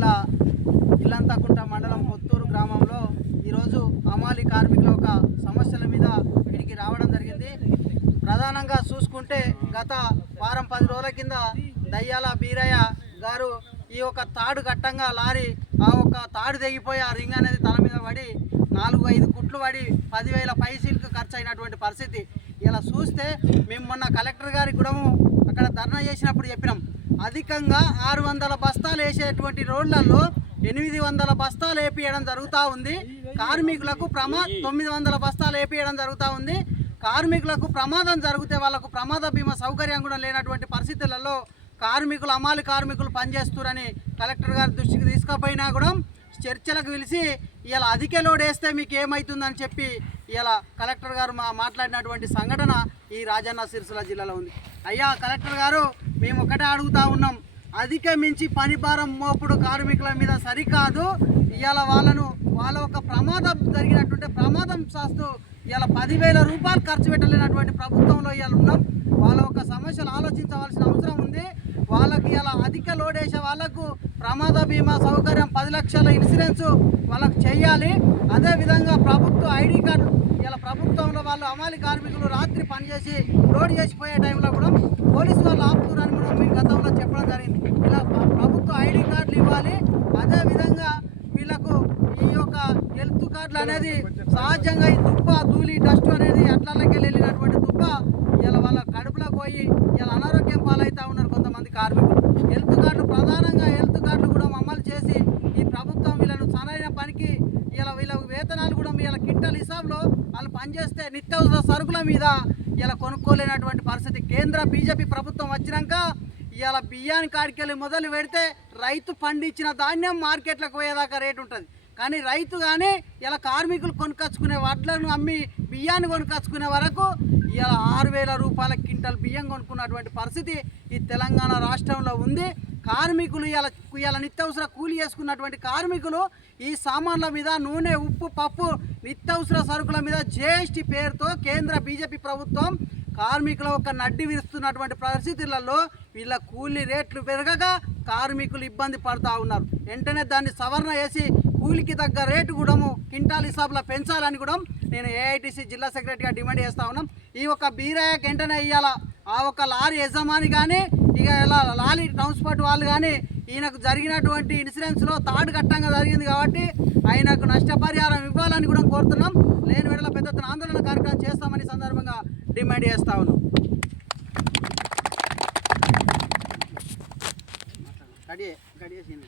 జిల్లా ఇల్లంతకుంట మండలం కొత్తూరు గ్రామంలో ఈరోజు హమాలీ కార్మికుల ఒక సమస్యల మీద ఇక్కడికి రావడం జరిగింది. ప్రధానంగా చూసుకుంటే గత వారం 10 రోజుల కింద దయ్యాల బీరయ్య గారు ఈ ఒక తాడు కట్టంగా లారీ ఆ ఒక తాడు తెగిపోయి ఆ రింగ్ అనేది తల మీద పడి 4-5 కుట్లు పడి 10,000 పైసలకు ఖర్చు అయినటువంటి పరిస్థితి. ఇలా చూస్తే మేము మొన్న కలెక్టర్ గారికి కూడా అక్కడ ధర్నా చేసినప్పుడు చెప్పినాం, అధికంగా 600 బస్తాలు వేసేటువంటి రోడ్లలో 800 బస్తాలు వేపియడం జరుగుతూ ఉంది. కార్మికులకు 900 బస్తాలు వేపియడం జరుగుతూ ఉంది. కార్మికులకు ప్రమాదం జరిగితే వాళ్ళకు ప్రమాద బీమా సౌకర్యం కూడా లేనటువంటి పరిస్థితులలో కార్మికులు హమాలీ కార్మికులు పనిచేస్తున్నారని కలెక్టర్ గారి దృష్టికి తీసుకుపోయినా కూడా చర్చలకు పిలిచి ఇలా అధిక లోడ్ వేస్తే మీకు ఏమవుతుందని చెప్పి ఇలా కలెక్టర్ గారు మాట్లాడినటువంటి సంఘటన ఈ రాజన్న సిరిసిల్ల జిల్లాలో ఉంది. అయ్యా కలెక్టర్ గారు, మేము ఒకటే అడుగుతూ ఉన్నాం, అధికమించి పని భారం మోపుడు కార్మికుల మీద సరికాదు. ఇవాళ వాళ్ళ ఒక ప్రమాదం జరిగినటువంటి ప్రమాదం శాస్తూ ఇలా 10,000 రూపాయలు ఖర్చు పెట్టలేనటువంటి ప్రభుత్వంలో ఇవాళ ఉన్నాం. వాళ్ళ ఒక సమస్యలు ఆలోచించవలసిన అవసరం ఉంది. వాళ్ళకి ఇలా అధిక లోడ్ వేసే వాళ్ళకు ప్రమాద బీమా సౌకర్యం 10 లక్షల ఇన్సూరెన్స్ వాళ్ళకు చేయాలి. అదేవిధంగా ప్రభుత్వ ఐడి కార్డు ఇలా ప్రభుత్వంలో వాళ్ళు హమాలీ కార్మికులు రాత్రి పనిచేసి లోడ్ చేసిపోయే టైంలో కూడా పోలీసు వాళ్ళు ఆపుతున్నారని కూడా మీ గతంలో చెప్పడం జరిగింది. ఇలా ప్రభుత్వ ఐడి కార్డులు ఇవ్వాలి. అదేవిధంగా వీళ్ళకు ఈ యొక్క హెల్త్ కార్డులు అనేది సహజంగా ఈ దుప్ప ధూళి డస్ట్ అనేది అట్లకి వెళ్ళినటువంటి దుప్ప ఇలా వాళ్ళ కడుపులో పోయి ఇలా అనారోగ్యం పాలవుతూ ఉన్నారు కొంతమంది కార్మికులు. హెల్త్ కార్డులు ప్రధానంగా హెల్త్ కార్డులు కూడా అమలు చేసి ఈ ప్రభుత్వం వీళ్ళను సరైన పనికి వీళ్ళ వేతనాలు కూడా వీళ్ళ కింటల్ హిసాబ్లో వాళ్ళు పనిచేస్తే నిత్యావసర సరుకుల మీద ఇలా కొనుక్కోలేనటువంటి పరిస్థితి. కేంద్ర బీజేపీ ప్రభుత్వం వచ్చినాక ఇలా బియ్యాన్ని కాడికెళ్ళి మొదలు పెడితే రైతు పండించిన ధాన్యం మార్కెట్లకు పోయేదాకా రేటు ఉంటుంది. కానీ రైతు కానీ ఇలా కార్మికులు కొనుకొచ్చుకునే వడ్లను అమ్మి బియ్యాన్ని కొనుకొచ్చుకునే వరకు ఇలా 6,000 రూపాయల క్వింటల్ బియ్యం కొనుక్కున్నటువంటి పరిస్థితి ఈ తెలంగాణ రాష్ట్రంలో ఉంది. కార్మికులు ఇలా నిత్యావసర కూలి చేసుకున్నటువంటి కార్మికులు ఈ సామాన్ల మీద నూనె, ఉప్పు, పప్పు, నిత్యావసర సరుకుల మీద జీఎస్టీ పేరుతో కేంద్ర బీజేపీ ప్రభుత్వం కార్మికుల ఒక నడ్డి విరుస్తున్నటువంటి పరిస్థితులలో వీళ్ళ కూలీ రేట్లు పెరగక కార్మికులు ఇబ్బంది పడుతూ ఉన్నారు. వెంటనే దాన్ని సవరణ చేసి కూలికి తగ్గ రేటు కూడా క్వింటాల్ హిసాబ్లో పెంచాలని కూడా నేను ఏఐటీసీ జిల్లా సెక్రటరీగా డిమాండ్ చేస్తూ ఉన్నాం. ఈ ఒక బీరయ్యకి వెంటనే ఇవాళ ఆ ఒక లారీ యజమాని కానీ ఇక ఇలా లారీ ట్రాన్స్పోర్ట్ వాళ్ళు కానీ ఈయనకు జరిగినటువంటి ఇన్సూరెన్స్లో తాడు కట్టంగా జరిగింది కాబట్టి ఆయనకు నష్టపరిహారం ఇవ్వాలని కూడా కోరుతున్నాం. లేని వేళ పెద్ద ఆందోళన కార్యక్రమం చేస్తామని సందర్భంగా డిమాండ్ చేస్తూ ఉన్నాం.